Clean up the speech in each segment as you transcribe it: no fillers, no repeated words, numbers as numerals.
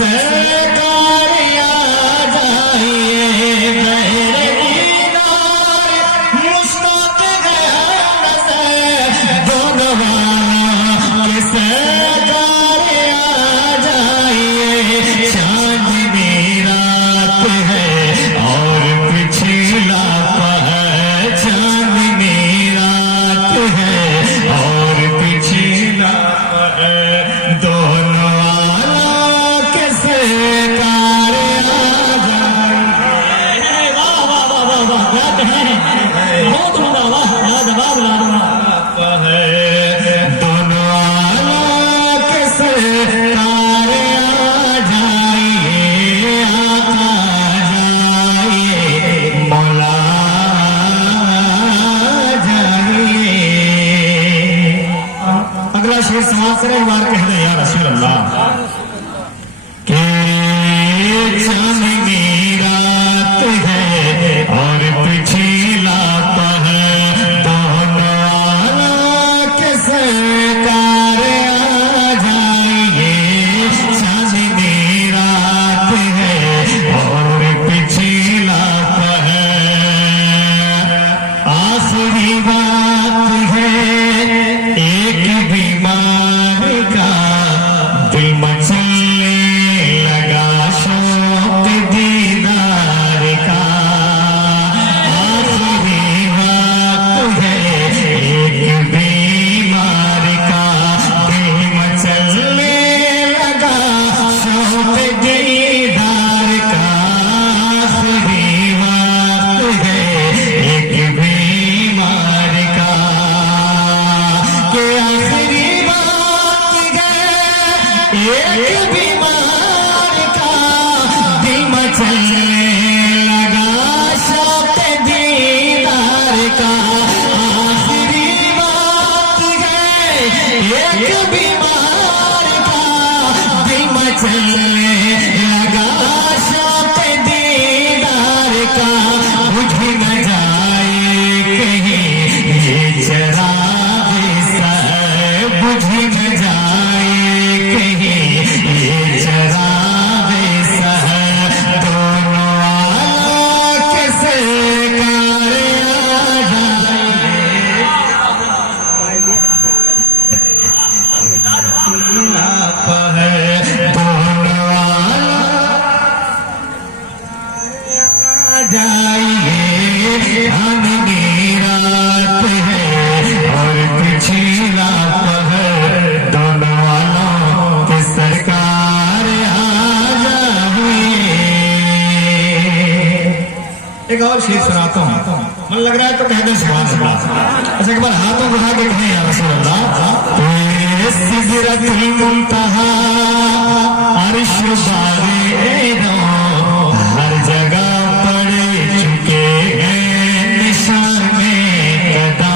सरकार आ जाइए, बहरे दीदार मुश्ताक गया नजर, दोनों वालों के सरकार आ जाइए। चांदनी रात है और पिछला पहर, चांदनी रात है और पिछला पहर, दोनों वालों के सरकार आ जाइए। वाह वाह वाह वाह वाह, याद है बहुत होगा, वाह लाजवाब लाजवाब है, दोनों वालों के सरकार आ जाइए, आ जाइए, मौला जाइए। अगला शेर समाप्त करें, बार कह दे या रसूल अल्लाह के चांदनी रात है और पिछला पहर, दोनों वालों के सरकार आ जाइए। चांदनी रात है और पिछला पहर, आखिरी बात है एक बीमार का दिल मचलने लगा शौक दीदार का। आखिरी बात है एक बीमार का दिल मचलने लगा शौक दीदार का। आखिरी बात है एक बीमार का, के आखिरी बात है एक बीमार का दिल मचलने लगा शौक दीदार का। आखिरी बात है एक बीमार का दिल मचलने लगा शौक दीदार का। बुझ न जाए कहीं ये चराग सर, बुझ न जाए कहीं ये चराग सर, दोनों वालों के सरकार आ जाइए। पहर, दोनों वालों आ जाइए। चांदनी रात है और पिछला पहर, दोनों वालों के सरकार आ जाइए। एक और शेर सुनाता हूँ, मन लग रहा है तो कह दे सुभान अल्लाह। अच्छा एक बार हाथों बढ़ा के कहें या रसूल अल्लाह। सिदरतुल मुंतहा अर्श बारे नो, हर जगह पड़े चुके हैं निशाने कदा।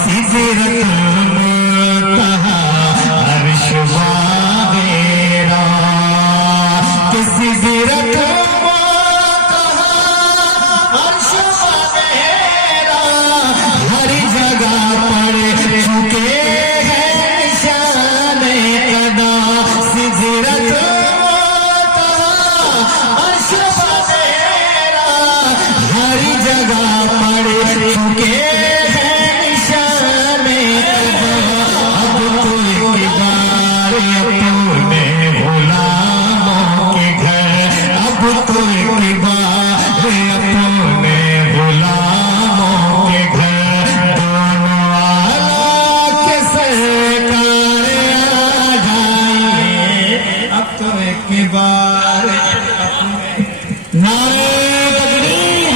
सिदरतुल मुंतहा अर्श बारे नो, कि सिदरतुल मुंतहा अर्श बारे नो, हर जगह पड़े चुके हैं निशाने कदा। सिदरतुल अर्श बारे नो, हर जगह पड़े चुके हैं निशाने कदा। अब तो एक बार अपने गुलामों के घर, अब तो एक बार अपने गुलामों के घर, दोनों वालों के सरकार आ जाइए। अब तो एक बार नारे तकबीर,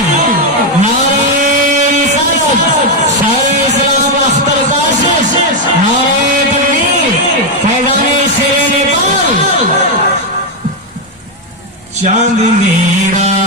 नारे रिसालत, शायर इस्लाम अख्तर काशिश, नारे तकबीर, फैज़ाने शेर नेपाल। चांदनी रात